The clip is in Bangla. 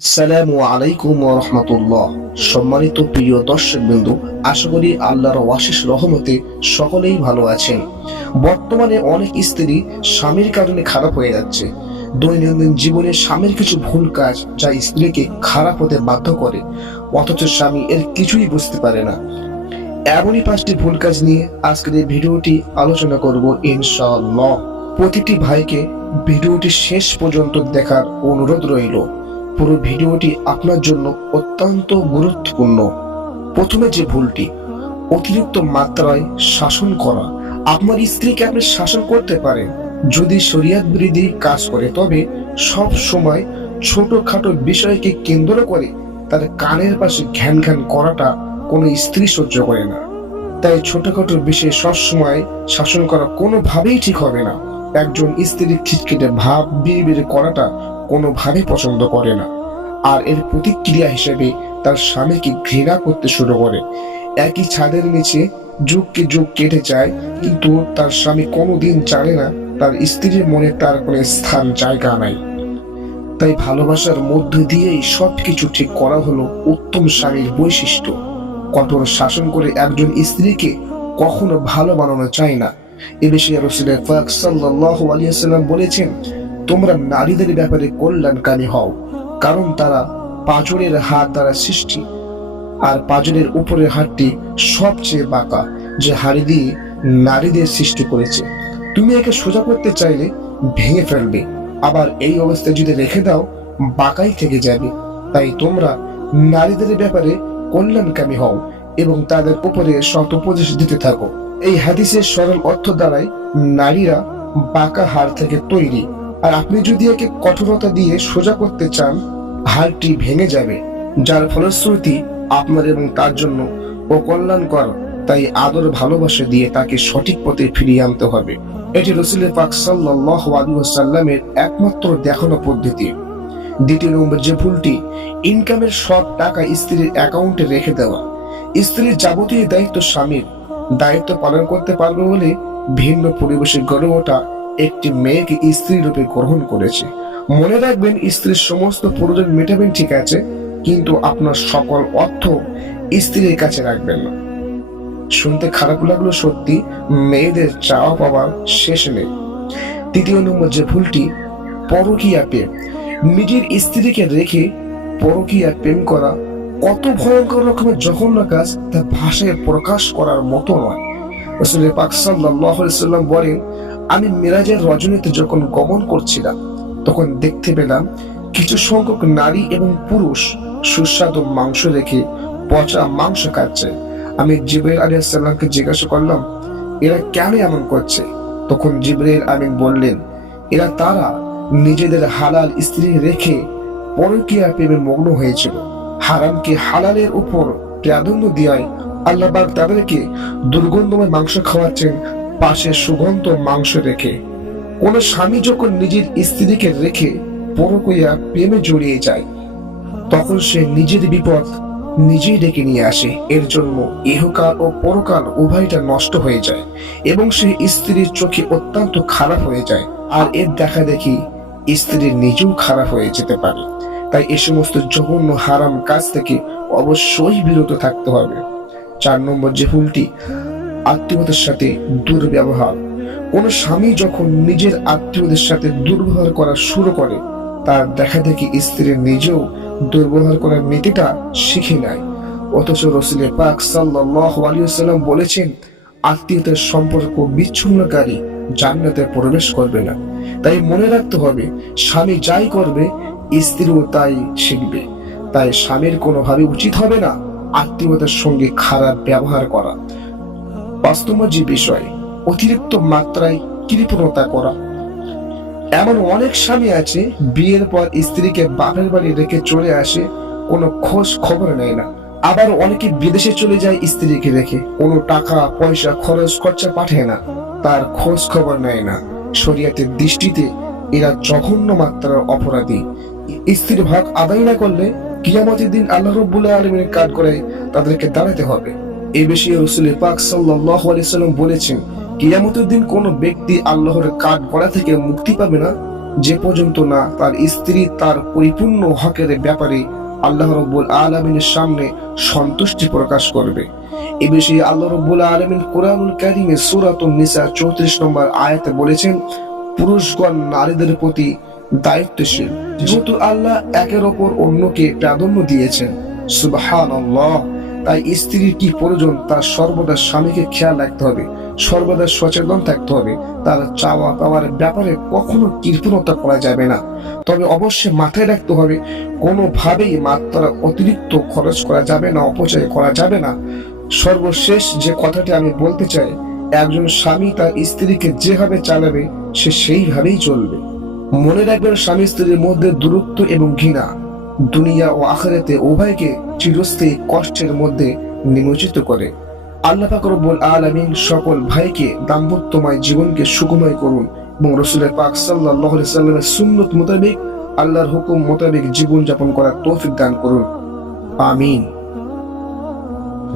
সালামু আলাইকুম রহমতুল্লাহ। সম্মানিত প্রিয় দর্শক বিন্দু আশা করি আল্লাহর অশেষ রহমতে সকলেই ভালো আছেন। বর্তমানে অনেক স্ত্রী স্বামীর কারণে খারাপ হয়ে যাচ্ছে। দৈনন্দিন জীবনে স্বামীর কিছু ভুল কাজ যা স্ত্রীকে খারাপ হতে বাধ্য করে, অথচ স্বামী এর কিছুই বুঝতে পারে না। এমনই পাঁচটি ভুল কাজ নিয়ে আজকের এই ভিডিওটি আলোচনা করব ইনশাআল্লাহ। প্রতিটি ভাইকে ভিডিওটি শেষ পর্যন্ত দেখার অনুরোধ রইল। পুরো ভিডিওটি আপনার জন্য অত্যন্ত গুরুত্বপূর্ণ। প্রথমে যে ভুলটি, অতিরিক্ত মাত্রায় শাসন করা। আপনার স্ত্রীকে আপনি শাসন করতে পারেন, যদি শরিয়াত বিরোধী কাজ করে, তবে সব সময় ছোটখাটো বিষয়কে কেন্দ্র করে তার কানের পাশে ঘ্যান ঘ্যান করাটা কোনো স্ত্রী সহ্য করে না। তাই ছোটখাটো বিষয়ে সবসময় শাসন করা কোনোভাবেই ঠিক হবে না। একজন স্ত্রীর খিটখিটে ভাব বিয়ে করাটা কোনোভাবে পছন্দ করে না। আর এর প্রতিক্রিয়া হিসেবে তার স্বামীকে ঘৃণা করতে শুরু করে। একই ছাদের নিচে যুগকে যুগ কেটে যায়, কিন্তু তার স্বামী কোনোদিন জানে না তার স্ত্রীর মনে তার কোনো স্থান, জায়গা নাই। তাই ভালোবাসার মধ্য দিয়েই সবকিছু ঠিক করা হলো উত্তম স্বামীর বৈশিষ্ট্য। কঠোর শাসন করে একজন স্ত্রীকে কখনো ভালো বানানো চায় না। এ বিষয়ে রসুলের ফাক সাল্লাহ আলিয়াল্লাম বলেছেন তোমরা নারীদের ব্যাপারে কল্যাণকামী হও, কারণ তারা পাঁজরের হাত দ্বারা সৃষ্টি, আর পাঁজরের উপরের হাতটি সবচেয়ে বাঁকা, যে হাড়ি দিয়ে নারীদের সৃষ্টি করেছে। তুমি একে সোজা করতে চাইলে ভেঙে ফেলবে, আবার এই অবস্থায় যদি রেখে দাও, বাঁকাই থেকে যাবে। তাই তোমরা নারীদের ব্যাপারে কল্যাণকামী হও এবং তাদের উপরে সৎ উপদেশ দিতে থাকো। এই হাদিসের সরল অর্থ দ্বারাই নারীরা বাঁকা হাড় থেকে তৈরি। আর আপনি যদি একে কঠোরতা দিয়ে সোজা করতে চান হাড়টি ভেঙে যাবে, যার ফলশ্রুতি আপনার এবং তার জন্য অকল্যাণকর তাই আদর ভালোবাসা দিয়ে তাকে সঠিক পথে ফিরিয়ে আনতে হবে। এটি রসুলের পাক সাল্লাহ সাল্লামের একমাত্র দেখানো পদ্ধতি। দ্বিতীয় নম্বর, যে ভুলটি ইনকামের সব টাকা স্ত্রীর অ্যাকাউন্টে রেখে দেওয়া। স্ত্রীর যাবতীয় দায়িত্ব স্বামীর। দায়িত্ব পালন করতে পারবে বলে ভিন্ন পরিবেশে গড়ে ওঠা একটি মেয়েকে স্ত্রী রূপে গ্রহণ করেছে। মনে রাখবেন, স্ত্রীর সমস্ত প্রয়োজন মেটাবেন, ঠিক আছে, কিন্তু আপনার সকল অর্থ স্ত্রীর কাছে রাখবেন না। শুনতে খারাপ লাগল সত্যি, মেয়েদের চাওয়া পাওয়ার শেষ নেই। তৃতীয় নম্বর যে ভুলটি, পরকীয়া প্রেম। নিজের স্ত্রীকে রেখে পরকীয়া প্রেম করা কত ভয়ঙ্কর রকমের জঘন্য কাজ তা ভাষায় প্রকাশ করার মতো নয়। রসুলের পাক সাল্লাম বলেন, আমি মিরাজের রজনীতে যখন গমন করছিলাম তখন দেখতে পেলাম কিছু সংখ্যক নারী এবং পুরুষ সুস্বাদু মাংস রেখে পচা মাংস খাচ্ছে। আমি জিব্রাইল আলী সাল্লামকে জিজ্ঞাসা করলাম, এরা কেন এমন করছে? তখন জিব্রাইল আমিন বললেন, এরা তারা নিজেদের হালাল স্ত্রী রেখে পরকীয়া প্রেমে মগ্ন হয়েছিল। হারামকে হালালের উপর প্রাধান্য দেওয়ায় আল্লাহবাক তাদেরকে দুর্গন্ধময় মাংস খাওয়াচ্ছেন, পাশে সুগন্ধ মাংস রেখে। কোন স্বামী যখন নিজের স্ত্রীকে রেখে পরকইয়া প্রেমে জড়িয়ে যায়, তখন সে নিজের বিপদ নিজেই ডেকে নিয়ে আসে। এর জন্য ইহকাল ও পরকাল উভয়টা নষ্ট হয়ে যায় এবং সে স্ত্রীর চোখে অত্যন্ত খারাপ হয়ে যায়। আর এর দেখা দেখি স্ত্রীর নিজেও খারাপ হয়ে যেতে পারে। তাই এ সমস্ত জঘন্য হারাম কাজ থেকে অবশ্যই বিরত থাকতে হবে। চার নম্বর যে ভুলটি আত্মীয়দের সাথে দুর্ব্যবহার। কোন স্বামী যখন নিজের আত্মীয়দের সাথে দুর্ব্যবহার করা শুরু করে, তার দেখা দেখি স্ত্রীর নিজেও দুর্ব্যবহার করার নীতিটা শিখে নেয়। অথচ রসুলের পাক সাল্লাহ বলেছেন আত্মীয়তার সম্পর্ক বিচ্ছিন্নকারী জান্নাতে প্রবেশ করবে না। তাই মনে রাখতে হবে, স্বামী যাই করবে, স্ত্রীও তাই শিখবে। তাই স্বামীর কোনোভাবে উচিত হবে না আত্মীয়তার সঙ্গে খারাপ ব্যবহার করা। বাস্তব যে বিষয়, অতিরিক্ত মাত্রায় কৃপণতা করা। এমন অনেক স্বামী আছে, বিয়ের পর স্ত্রীকে বাপের বাড়ি রেখে চলে আসে, কোনো খোঁজ খবর নেয় না। আবার অনেকে বিদেশে চলে যায় স্ত্রীকে রেখে, কোনো টাকা, পয়সা, খরচ, খরচা পাঠায় না। তার খোঁজ খবর নেয় না। শরিয়াতের দৃষ্টিতে এরা জঘন্য মাত্রার অপরাধী। স্ত্রীর ভাগ আদায় না করলে কিয়ামতের দিন আল্লাহ রব্বুল আলমিনের কাজ করে তাদেরকে দাঁড়াতে হবে। এই বিষয়ে রসুল পাক সাল্লাহ আলাইসাল্লাম বলেছেন, কিয়ামতের দিন কোন ব্যক্তি আল্লাহর কাঠ করা থেকে মুক্তি পাবে না, যে পর্যন্ত না তার স্ত্রী তার পরিপূর্ণ হকের ব্যাপারে আল্লাহ রব্বুল আলমিনের সামনে সন্তুষ্টি প্রকাশ করবে। এ বিষয়ে আল্লাহ রব্বুল আলমিন কোরআনুল কারিমে সুরাতুন নিসা চৌত্রিশ নম্বর আয়াতে বলেছেন, পুরুষগণ নারীদের প্রতি দায়িত্বশীল, যেহেতু আল্লাহ একের ওপর অন্যকে প্রাধান্য দিয়েছেন। সুবহান তাই স্ত্রীর কি প্রয়োজন তার সর্বদা স্বামীকে খেয়াল রাখতে হবে, সর্বদা সচেতন থাকতে হবে। তার চাওয়া পাওয়ার ব্যাপারে কখনো কৃপণতা করা যাবে না। তবে অবশ্যই মাথায় রাখতে হবে, কোনোভাবেই মাত্রা অতিরিক্ত খরচ করা যাবে না, অপচয় করা যাবে না। সর্বশেষ যে কথাটি আমি বলতে চাই, একজন স্বামী তার স্ত্রীকে যেভাবে চালাবে, সে সেইভাবেই চলবে। মনে রাখবেন, স্বামী স্ত্রীর মধ্যে দূরত্ব এবং ঘৃণা। দুনিয়া ও আখেরাতে উভয়কে চিরস্থায়ী কষ্টের মধ্যে নিমজ্জিত করে। আল্লাহ রব্বুল আলামিন সকল ভাইকে দাম্পত্যময় জীবনকে সুখময় করুন এবং রসুলের পাক আলাইহি সাল্লামের সুন্নত মোতাবেক আল্লাহর হুকুম মোতাবেক জীবনযাপন করার তৌফিক দান করুন। আমিন।